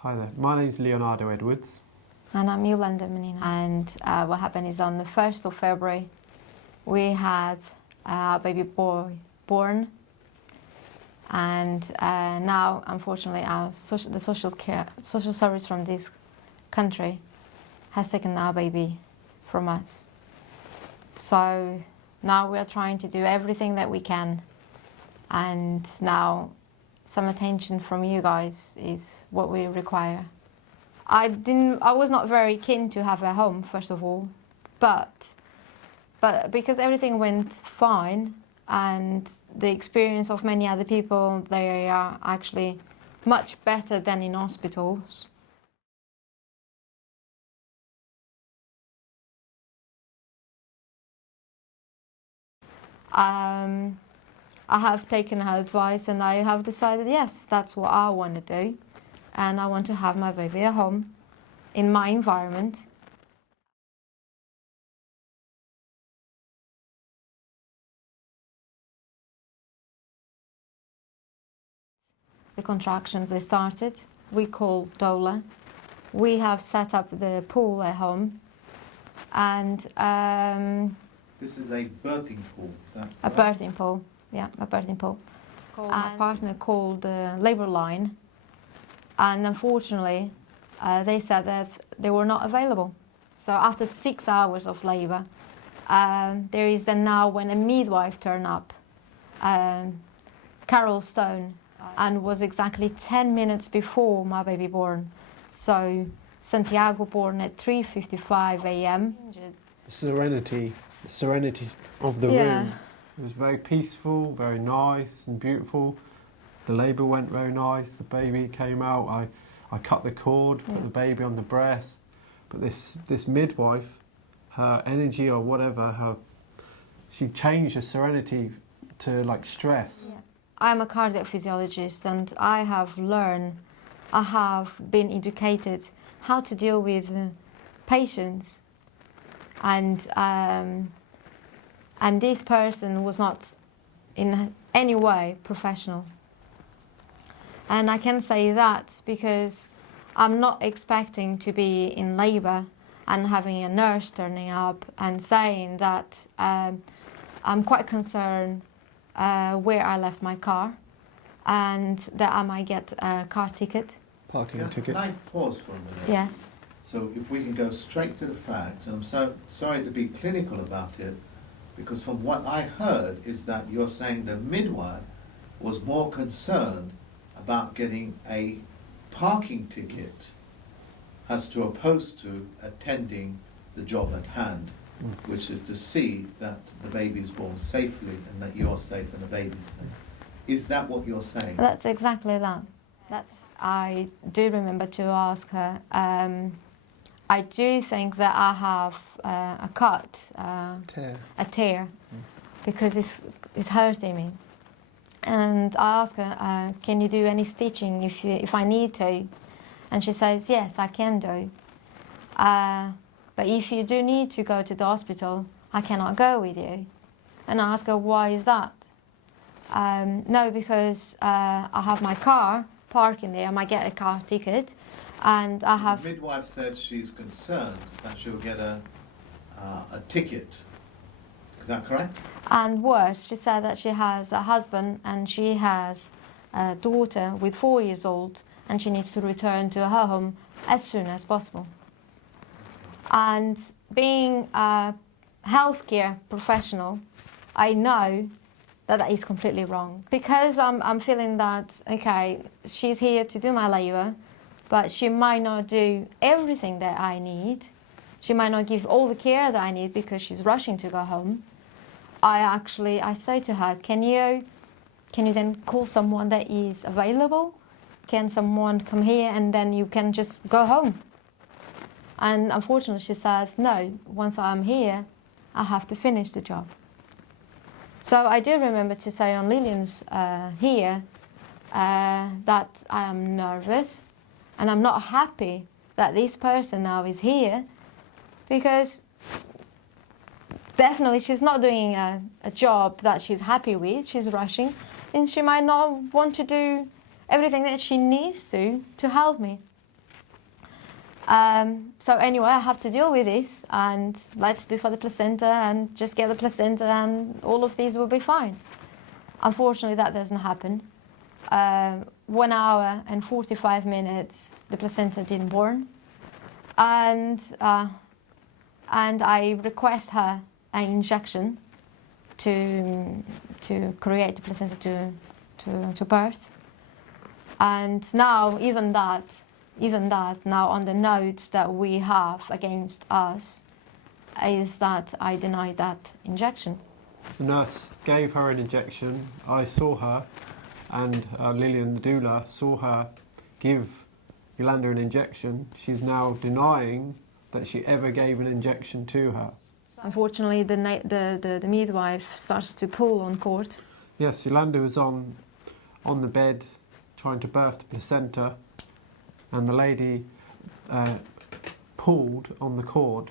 Hi there, my name's Leonardo Edwards. And I'm Yolanda Menina. And what happened is on the 1st of February, we had our baby boy born. And now, unfortunately, the social service from this country has taken our baby from us. So now we are trying to do everything that we can. And now some attention from you guys is what we require. I was not very keen to have a home, first of all, but because everything went fine and the experience of many other people, they are actually much better than in hospitals. I have taken her advice and I have decided, yes, that's what I want to do. And I want to have my baby at home, in my environment. The contractions, they started. We called doula. We have set up the pool at home. And this is a birthing pool, is that a right? birthing pool, yeah, a birthing pool. My partner called the labour line, and unfortunately, they said that they were not available. So after 6 hours of labour, there is then now when a midwife turned up, Carol Stone, and was exactly 10 minutes before my baby born. So Santiago born at 3:55 a.m. The serenity of the room. It was very peaceful, very nice and beautiful. The labour went very nice, the baby came out, I cut the cord, put the baby on the breast. But this midwife, her energy or whatever, she changed her serenity to like stress. Yeah. I'm a cardiac physiologist and I have been educated how to deal with patients, and this person was not in any way professional. And I can say that because I'm not expecting to be in labour and having a nurse turning up and saying that I'm quite concerned where I left my car and that I might get a car ticket. Parking ticket. Can I pause for a minute? Yes. So if we can go straight to the facts, and I'm so sorry to be clinical about it, because from what I heard is that you're saying the midwife was more concerned about getting a parking ticket as to opposed to attending the job at hand, which is to see that the baby is born safely and that you're safe and the baby's safe. Is that what you're saying? That's exactly that. I do remember to ask her. I do think that I have a cut, a tear, because it's hurting me. And I asked her, can you do any stitching if I need to? And she says, yes, I can do. But if you do need to go to the hospital, I cannot go with you. And I asked her, why is that? No, because I have my car parking there, I might get a car ticket, and I have... The midwife said she's concerned that she'll get a ticket. Is that correct? And worse, she said that she has a husband and she has a daughter with 4 years old and she needs to return to her home as soon as possible. And being a healthcare professional, I know that that is completely wrong. Because I'm feeling that, okay, she's here to do my labour, but she might not do everything that I need. She might not give all the care that I need because she's rushing to go home. I say to her, can you then call someone that is available? Can someone come here and then you can just go home? And unfortunately she said, no, once I'm here, I have to finish the job. So I do remember to say on Lillian's here that I am nervous and I'm not happy that this person now is here, because definitely she's not doing a job that she's happy with. She's rushing and she might not want to do everything that she needs to help me. So anyway, I have to deal with this, and let's do for the placenta and just get the placenta, and all of these will be fine. Unfortunately, that doesn't happen. 1 hour and 45 minutes, the placenta didn't born, and I request her an injection to create the placenta to birth. And now even that now on the notes that we have against us is that I denied that injection. The nurse gave her an injection. I saw her, and Lillian, the doula, saw her give Yolanda an injection. She's now denying that she ever gave an injection to her. Unfortunately, the midwife starts to pull on cord. Yes, Yolanda was on the bed trying to birth the placenta, and the lady pulled on the cord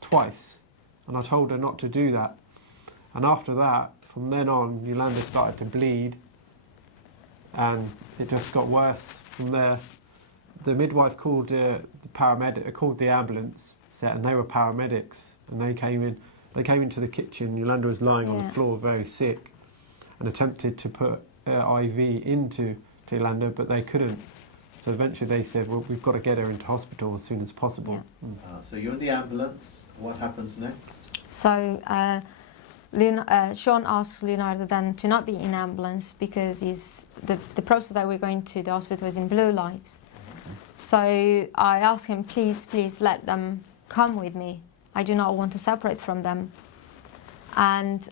twice, and I told her not to do that. And after that, from then on, Yolanda started to bleed, and it just got worse from there. The midwife called the paramedic, called the ambulance set, and they were paramedics, and they came in. They came into the kitchen. Yolanda was lying on the floor, very sick, and attempted to put IV into Yolanda, but they couldn't. So eventually they said, well, we've got to get her into hospital as soon as possible. Yeah. So you're in the ambulance. What happens next? So Sean asks Leonardo then to not be in ambulance because the process that we're going to the hospital is in blue lights. So I asked him, please let them come with me. I do not want to separate from them. And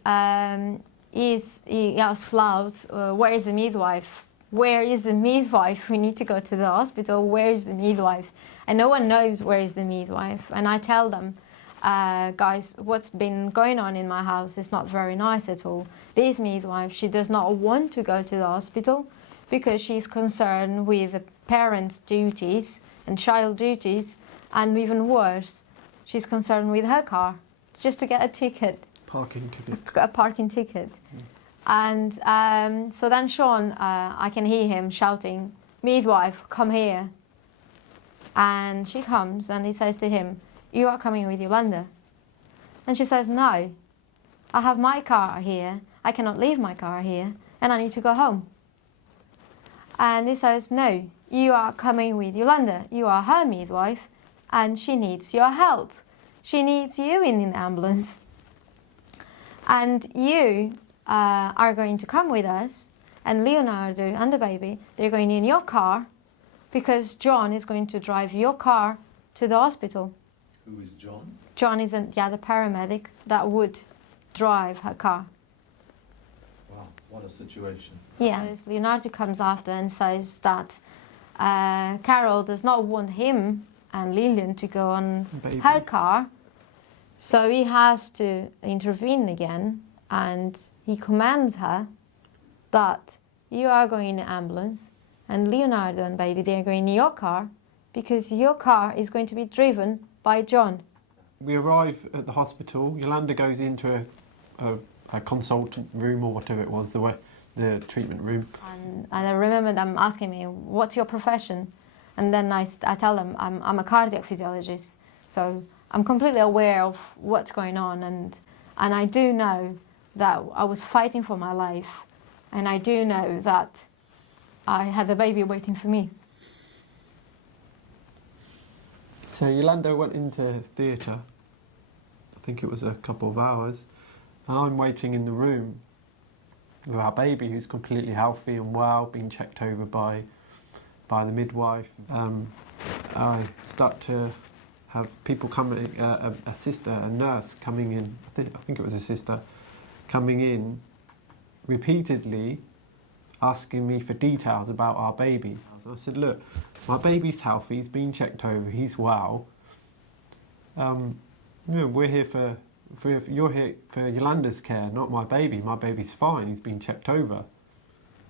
he asks loud, where is the midwife? Where is the midwife? We need to go to the hospital. Where is the midwife? And no one knows where is the midwife. And I tell them, guys, what's been going on in my house is not very nice at all. This midwife, she does not want to go to the hospital because she's concerned with the parent duties and child duties, and even worse, she's concerned with her car, just to get a ticket. Parking ticket. A parking ticket. And so then Sean, I can hear him shouting, midwife, come here. And she comes, and he says to him, you are coming with Yolanda. And she says, no, I have my car here. I cannot leave my car here, and I need to go home. And he says, no, you are coming with Yolanda. You are her midwife, and she needs your help. She needs you in an ambulance. And you are going to come with us, and Leonardo and the baby, they're going in your car, because John is going to drive your car to the hospital. Who is John? John is the paramedic that would drive her car. Wow, what a situation. Yeah, Leonardo comes after and says that Carol does not want him and Lillian to go on her car, so he has to intervene again, and he commands her that you are going in an ambulance, and Leonardo and baby, they're going in your car, because your car is going to be driven by John. We arrive at the hospital. Yolanda goes into a consultant room, or whatever it was, the treatment room. And I remember them asking me, what's your profession? And then I tell them, I'm a cardiac physiologist. So I'm completely aware of what's going on. And I do know that I was fighting for my life. And I do know that I had the baby waiting for me. So Yolanda went into theatre. I think it was a couple of hours. And I'm waiting in the room with our baby, who's completely healthy and well, being checked over by the midwife. I start to have people coming, a sister, a nurse coming in, I think it was a sister, coming in repeatedly asking me for details about our baby. I said, look, my baby's healthy, he's been checked over, he's well. We're here you're here for Yolanda's care, not my baby. My baby's fine, he's been checked over.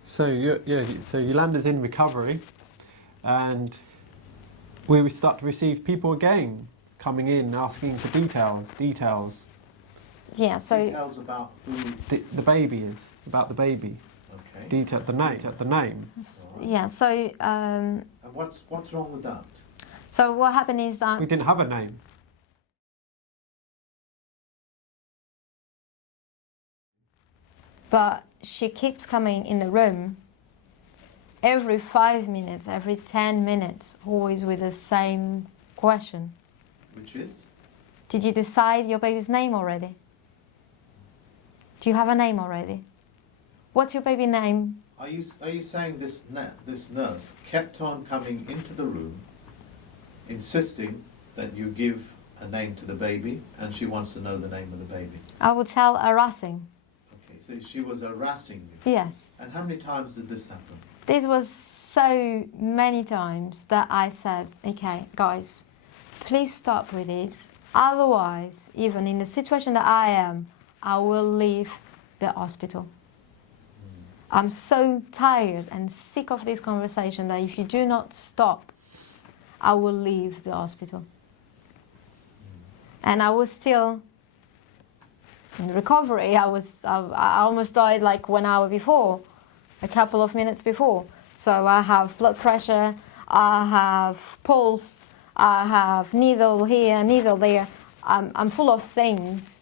So Yolanda's in recovery, and we start to receive people again coming in asking for details. Yeah, so Details about who? The baby is, about the baby. Okay. Detail, the name. yeah, so And what's wrong with that? So what happened is that We didn't have a name. but she keeps coming in the room every 5 minutes, every 10 minutes, always with the same question. Which is? Did you decide your baby's name already? Do you have a name already? What's your baby name? Are you saying this nurse kept on coming into the room, insisting that you give a name to the baby, and she wants to know the name of the baby? I would tell harassing. Okay, so she was harassing you. Yes. And how many times did this happen? This was so many times that I said, okay, guys, please stop with this. Otherwise, even in the situation that I am, I will leave the hospital. I'm so tired and sick of this conversation that if you do not stop, I will leave the hospital. And I was still in recovery. I almost died like 1 hour before, a couple of minutes before. So I have blood pressure, I have pulse, I have needle here, needle there. I'm full of things.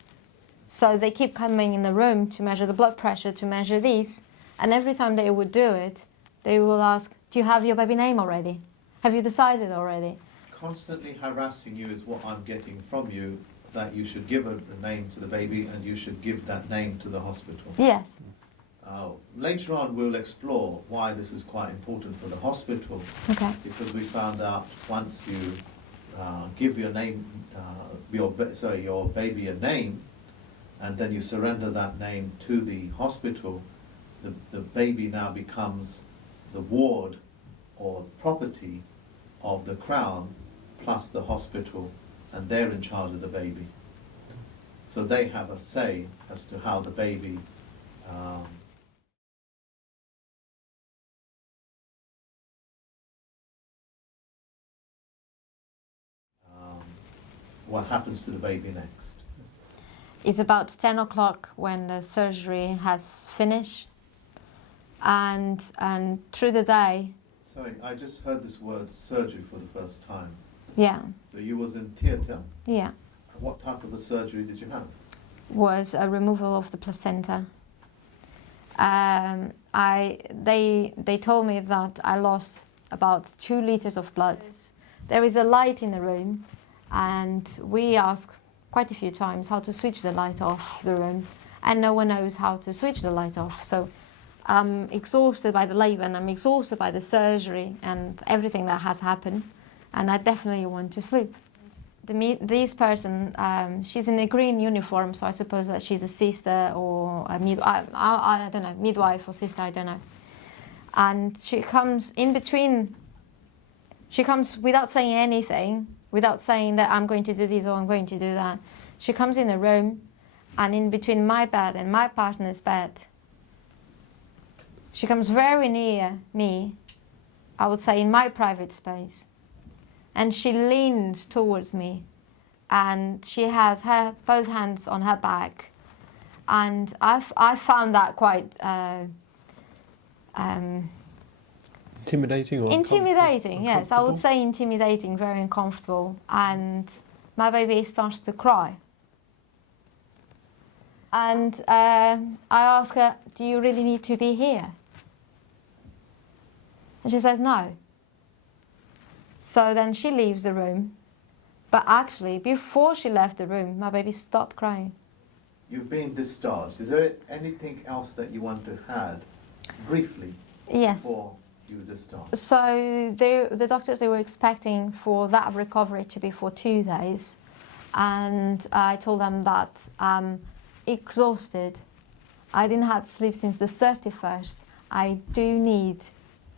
So they keep coming in the room to measure the blood pressure, to measure this. And every time they would do it, they will ask, do you have your baby name already? Have you decided already? Constantly harassing you is what I'm getting from you, that you should give a name to the baby and you should give that name to the hospital. Yes. Later on we'll explore why this is quite important for the hospital. Okay. Because we found out once you give your name, your baby a name, and then you surrender that name to the hospital, the baby now becomes the ward or property of the Crown plus the hospital, and they're in charge of the baby. So they have a say as to how the baby what happens to the baby next. It's about 10 o'clock when the surgery has finished. And through the day... Sorry, I just heard this word surgery for the first time. Yeah. So you was in theatre? Yeah. What type of a surgery did you have? Was a removal of the placenta. They told me that I lost about 2 liters of blood. There is a light in the room, and we asked quite a few times how to switch the light off the room, and no one knows how to switch the light off. So I'm exhausted by the labour, and I'm exhausted by the surgery and everything that has happened, and I definitely want to sleep. This person, she's in a green uniform, so I suppose that she's a sister or a midwife. I don't know, midwife or sister, I don't know. And she comes in between. She comes without saying anything, without saying that I'm going to do this or I'm going to do that. She comes in the room, and in between my bed and my partner's bed, she comes very near me, I would say in my private space, and she leans towards me, and she has both hands on her back, and I found that quite intimidating or intimidating. Yes, I would say intimidating, very uncomfortable, and my baby starts to cry. And I ask her, do you really need to be here? And she says no. So then she leaves the room, but actually before she left the room, my baby stopped crying. You've been discharged. Is there anything else that you want to add briefly? Yes. Before you were discharged? So the doctors, they were expecting for that recovery to be for 2 days, and I told them that I'm exhausted. I didn't have sleep since the 31st. I do need,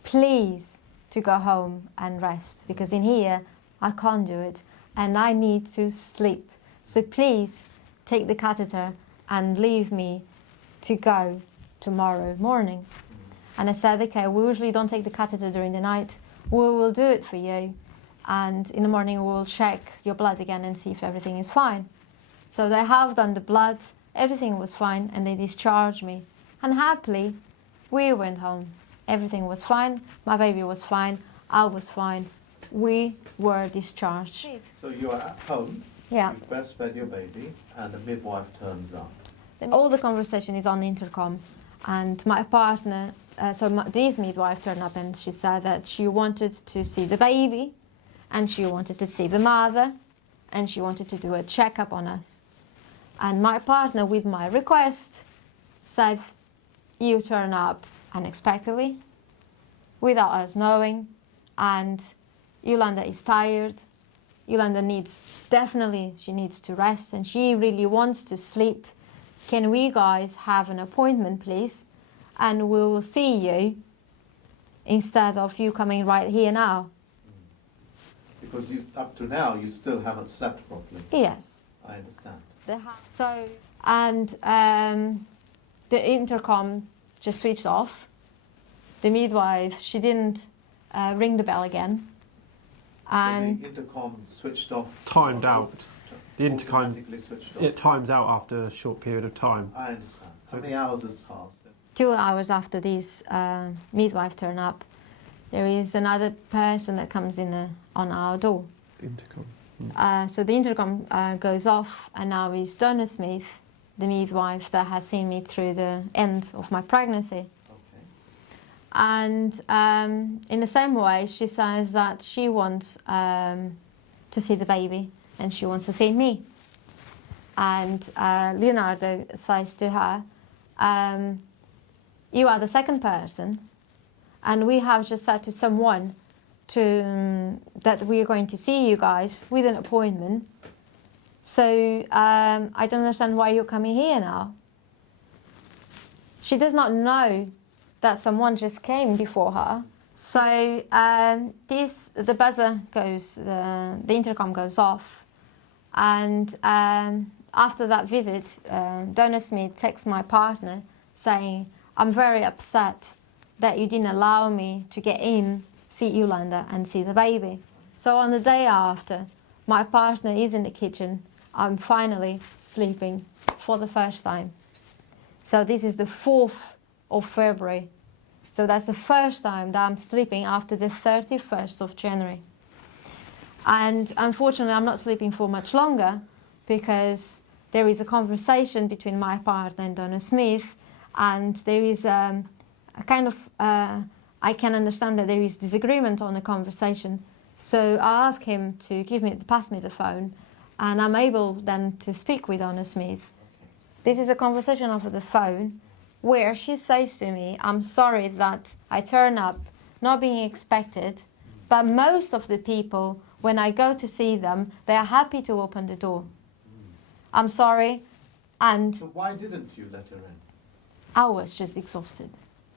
please, to go home and rest, because in here I can't do it and I need to sleep. So please take the catheter and leave me to go tomorrow morning. And I said, okay, we usually don't take the catheter during the night. We will do it for you, and in the morning we will check your blood again and see if everything is fine. So they have done the blood, everything was fine, and they discharged me. And happily, we went home. Everything was fine, my baby was fine, I was fine, we were discharged. So you are at home, Yeah. you breastfed your baby, and the midwife turns up. All the conversation is on intercom, and my partner, this midwife turned up and she said that she wanted to see the baby, and she wanted to see the mother, and she wanted to do a checkup on us. And my partner, with my request, said, you turn up unexpectedly, without us knowing, and Yolanda is tired. Yolanda she needs to rest, and she really wants to sleep. Can we guys have an appointment, please? And we will see you instead of you coming right here now. Because up to now, you still haven't slept properly. Yes. I understand. The intercom just switched off. The midwife, she didn't ring the bell again. And so the intercom switched off. Timed out. The intercom, automatically switched off. it times out after a short period of time. I understand. How many hours has passed? 2 hours after this midwife turned up, there is another person that comes in on our door. The intercom. So the intercom goes off, and now is Donna Smith, the midwife that has seen me through the end of my pregnancy. Okay. And in the same way, she says that she wants to see the baby, and she wants to see me. And Leonardo says to her, you are the second person, and we have just said to someone that we are going to see you guys with an appointment. So I don't understand why you're coming here now. She does not know that someone just came before her. So the buzzer goes, the intercom goes off, and after that visit, Donna Smith texts my partner saying, I'm very upset that you didn't allow me to get in, see Yolanda and see the baby. So on the day after, my partner is in the kitchen. I'm finally sleeping for the first time. So this is the 4th of February. So that's the first time that I'm sleeping after the 31st of January. And unfortunately, I'm not sleeping for much longer because there is a conversation between my partner and Donna Smith, and there is a kind of, I can understand that there is disagreement on the conversation. So I ask him to pass me the phone, and I'm able then to speak with Donna Smith. This is a conversation over the phone where she says to me, I'm sorry that I turn up not being expected, but most of the people, when I go to see them, they are happy to open the door. I'm sorry, and So why didn't you let her in? I was just exhausted.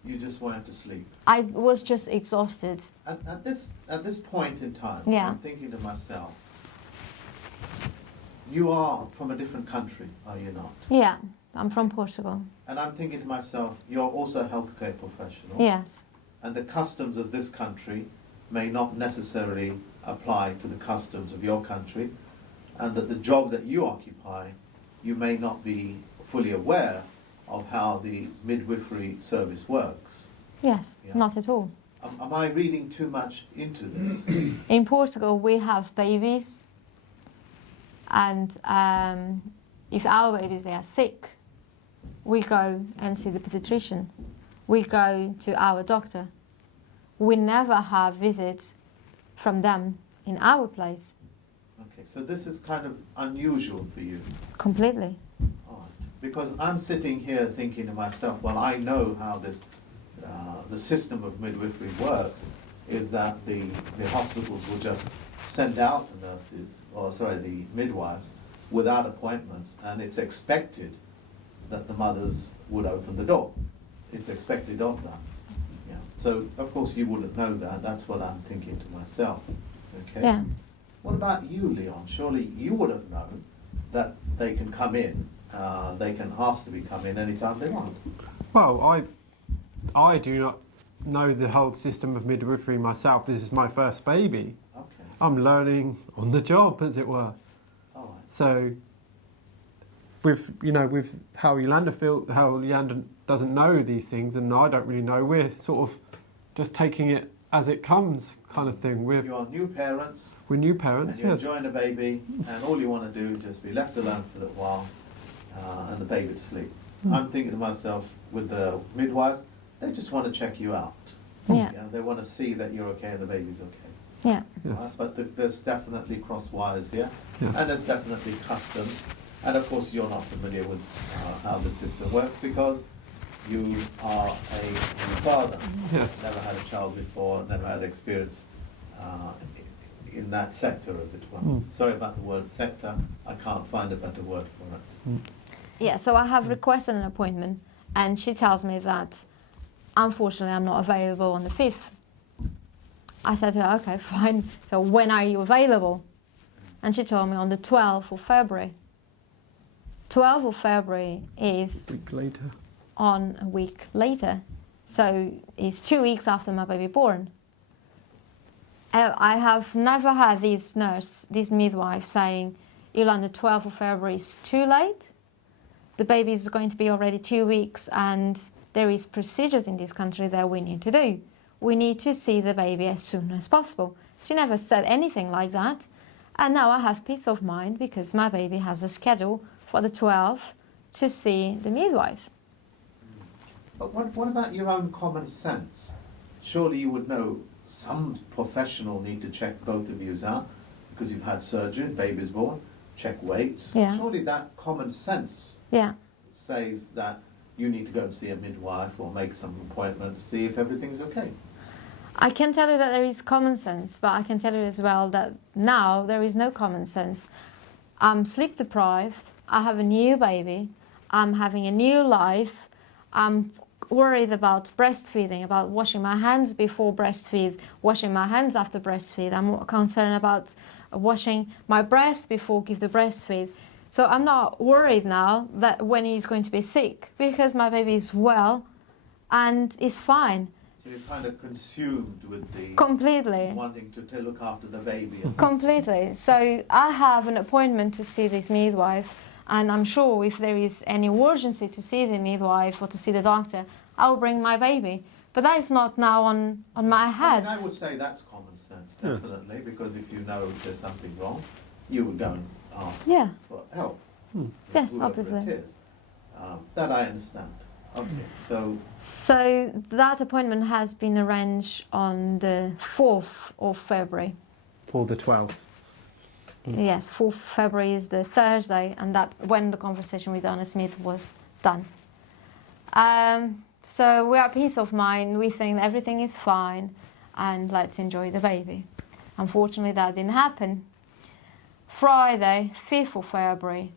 You just wanted to sleep. I was just exhausted. At this point in time, Yeah. I'm thinking to myself, you are from a different country, are you not? Yeah, I'm from Portugal. And I'm thinking to myself, you're also a healthcare professional. Yes. And the customs of this country may not necessarily apply to the customs of your country, and that the job that you occupy, you may not be fully aware of how the midwifery service works. Yes, Yeah. not at all. Am I reading too much into this? In Portugal, we have babies, and if our babies they are sick, we go and see the pediatrician. We go to our doctor. We never have visits from them in our place. Okay, so this is kind of unusual for you. Completely. All right. Because I'm sitting here thinking to myself, well, I know how this, the system of midwifery works, is that the hospitals will just send out the nurses, the midwives, without appointments, and it's expected that the mothers would open the door. It's expected of them. Yeah. So, of course, you wouldn't know that. That's what I'm thinking to myself. Okay. Yeah. What about you, Leon? Surely you would have known that they can come in, they can ask to be come in anytime they want. Well, I do not know the whole system of midwifery myself. This is my first baby. Okay. I'm learning on the job, as it were. All right. So, with how Yolanda doesn't know these things, and I don't really know, we're sort of just taking it as it comes kind of thing. We're You are new parents, new parents, and you're yes. enjoying a baby, and all you want to do is just be left alone for a little while, and the baby to sleep. I'm thinking to myself, with the midwives, they just want to check you out. Yeah. They want to see that you're okay and the baby's okay. Yeah. Yes. But there's definitely cross wires here, Yes. and there's definitely customs. And of course, you're not familiar with how the system works because you are a father. Yes. Never had a child before, never had experience in that sector, as it were. Sorry about the word sector. I can't find a better word for it. Yeah, so I have requested an appointment, and she tells me that unfortunately I'm not available on the 5th. I said to her, okay, fine, so when are you available? And she told me on the 12th of February. 12th of February is A week later. on a week later, so it's 2 weeks after my baby born. I have never had this midwife saying, Yolanda, 12th of February is too late. The baby is going to be already 2 weeks, and there is procedures in this country that we need to do. We need to see the baby as soon as possible. She never said anything like that. And now I have peace of mind because my baby has a schedule for the 12th to see the midwife. But what about your own common sense? Surely you would know some professional need to check both of you out because you've had surgery, baby's born, check weights. Yeah. Surely that common sense Yeah. says that you need to go and see a midwife or make some appointment to see if everything's okay. I can tell you that there is common sense, but I can tell you as well that now there is no common sense. I'm sleep deprived, I have a new baby, I'm having a new life, I'm worried about breastfeeding, about washing my hands before breastfeed, washing my hands after breastfeed. I'm concerned about washing my breast before give the breastfeed. So I'm not worried now that when he's going to be sick because my baby is well and is fine. So you're kind of consumed with the Completely. wanting to look after the baby. Completely. So I have an appointment to see this midwife, and I'm sure if there is any urgency to see the midwife or to see the doctor, I'll bring my baby. But that is not now on my head. I would say that's common sense, Yes. definitely, because if you know there's something wrong, you would go and ask Yeah. for help. Yes, whoever obviously. It is. That I understand. Okay, so So that appointment has been arranged on the 4th of February. For the 12th. Yes, 4th February is the Thursday, and that when the conversation with Donna Smith was done. So we are peace of mind. We think everything is fine, and let's enjoy the baby. Unfortunately, that didn't happen. Friday, 5th of February,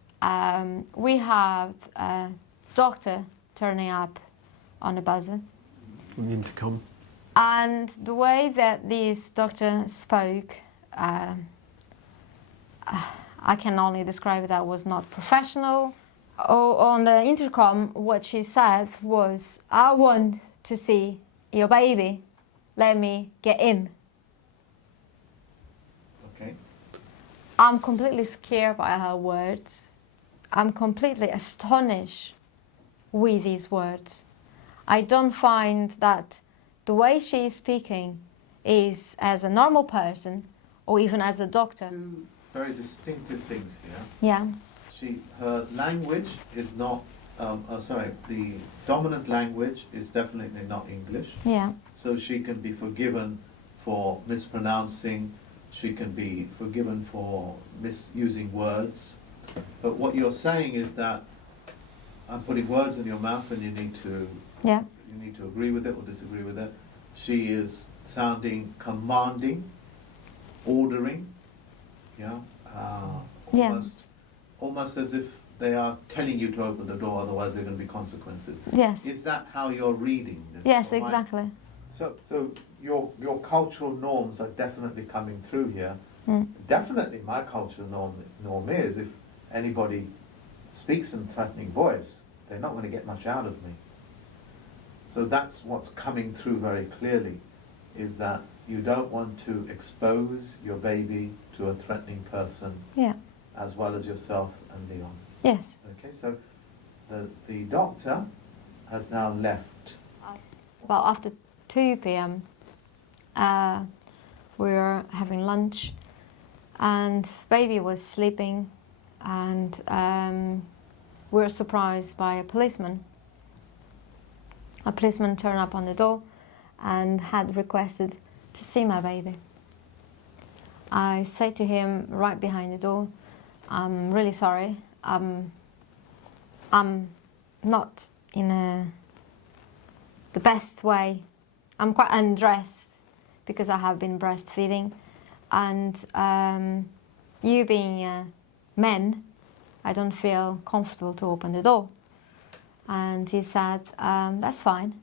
we have a doctor turning up on the buzzer. On the intercom. And the way that this doctor spoke, I can only describe it that was not professional. On the intercom, what she said was, I want to see your baby. Let me get in. okay. I'm completely scared by her words. I'm completely astonished with these words. I don't find that the way she is speaking is as a normal person or even as a doctor. Two very distinctive things here. Yeah, Her language is not. The dominant language is definitely not English. yeah, So she can be forgiven for mispronouncing. She can be forgiven for misusing words. But what you're saying is that I'm putting words in your mouth, and you need to agree with it or disagree with it. She is sounding commanding, ordering, almost as if they are telling you to open the door, otherwise there are going to be consequences. yes, Is that how you're reading this? yes, Or am I- exactly. So your cultural norms are definitely coming through here. Mm. Definitely my cultural norm is if anybody speaks in threatening voice, they're not going to get much out of me. So that's what's coming through very clearly, is that you don't want to expose your baby to a threatening person Yeah, as well as yourself and Leon. yes. Okay, so the doctor has now left. Well, after 2 p.m., We were having lunch, and baby was sleeping, and we were surprised by a policeman. A policeman turned up on the door and had requested to see my baby. I said to him right behind the door, "I'm really sorry. I'm not in the best way. I'm quite undressed because I have been breastfeeding, and you being men, I don't feel comfortable to open the door." And he said, "That's fine,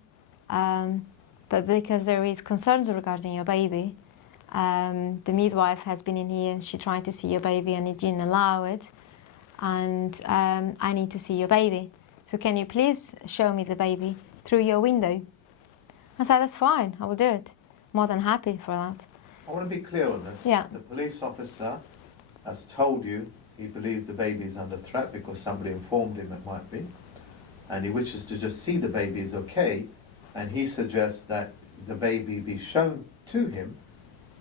but because there is concerns regarding your baby, the midwife has been in here, she tried to see your baby and it didn't allow it, and I need to see your baby. So can you please show me the baby through your window?" I said, "That's fine, I will do it. More than happy for that." I want to be clear on this. Yeah. The police officer has told you he believes the baby is under threat because somebody informed him it might be, and he wishes to just see the baby is okay, and he suggests that the baby be shown to him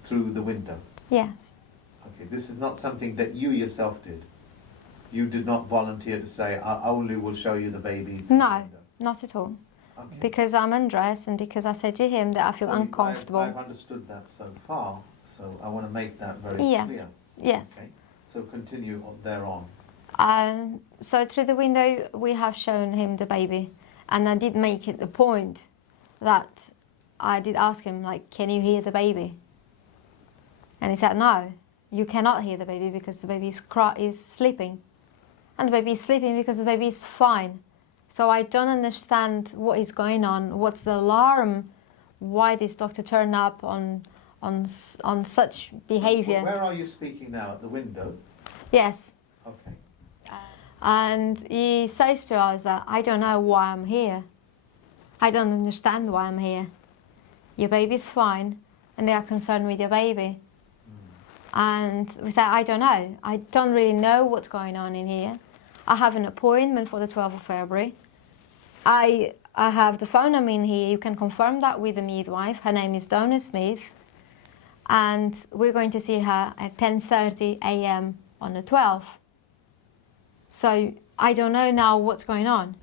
through the window. Yes. Okay, this is not something that you yourself did. You did not volunteer to say, "I only will show you the baby through the No, window." not at all. Okay. Because I'm undressed and because I said to him that I feel So uncomfortable. I've understood that so far, so I want to make that very Yes. clear. Yes. Okay? So continue thereon. So through the window we have shown him the baby, and I did make it a point that I did ask him, like, "Can you hear the baby?" And he said, "No, you cannot hear the baby because the baby is sleeping. And the baby is sleeping because the baby is fine. So I don't understand what is going on, what's the alarm, why this doctor turned up on such behavior." Where are you speaking now? At the window? Yes. Okay. And he says to us that, "I don't know why I'm here. I don't understand why I'm here. Your baby's fine, and they are concerned with your baby." And we said, "I don't know. I don't really know what's going on in here. I have an appointment for the 12th of February. I have the phone number in here. You can confirm that with the midwife. Her name is Donna Smith. And we're going to see her at 10:30 a.m. on the 12th. So I don't know now what's going on."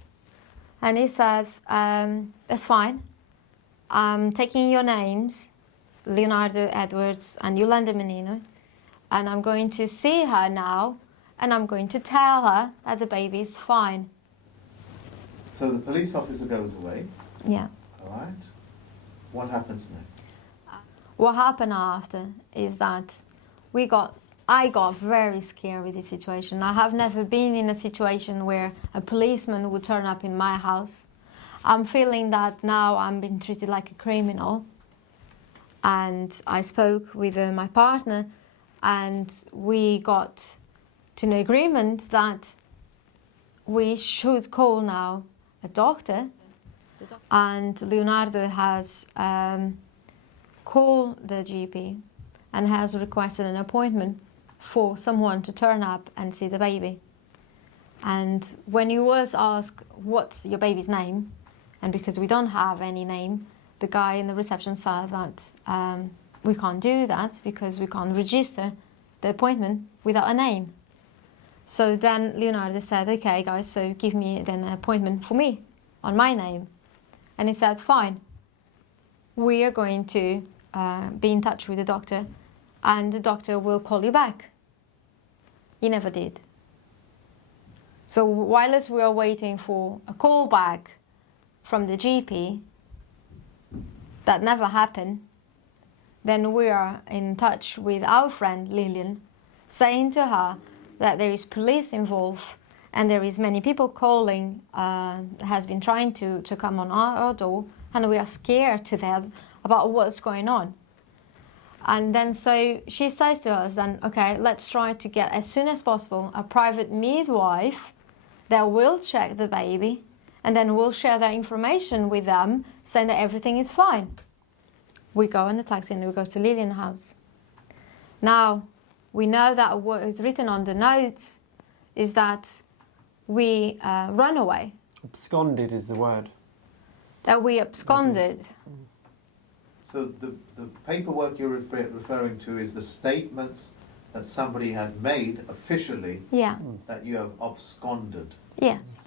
And he says, "That's fine. I'm taking your names, Leonardo Edwards and Yolanda Menino, and I'm going to see her now, and I'm going to tell her that the baby is fine." So the police officer goes away. Yeah. All right. What happens next? What happened after is that I got very scared with the situation. I have never been in a situation where a policeman would turn up in my house. I'm feeling that now I'm being treated like a criminal. And I spoke with my partner, and we got to an agreement that we should call now a doctor. And Leonardo has called the GP and has requested an appointment for someone to turn up and see the baby. And when he was asked, "What's your baby's name?" and because we don't have any name, the guy in the reception said that we can't do that because we can't register the appointment without a name. So then Leonardo said, "Okay guys, so give me then an appointment for me on my name." And he said, "Fine, we are going to be in touch with the doctor and the doctor will call you back." He never did. So whilst we are waiting for a call back from the GP, that never happened, then we are in touch with our friend Lillian, saying to her that there is police involved and there is many people calling, has been trying to come on our door, and we are scared to death about what's going on. And then so she says to us then, "Okay, let's try to get as soon as possible a private midwife that will check the baby, and then we'll share that information with them, saying that everything is fine." We go in the taxi and we go to Lillian's house. Now, we know that what is written on the notes is that we run away. Absconded is the word. That we absconded. So the paperwork you're referring to is the statements that somebody had made officially Yeah. that you have absconded. Yes.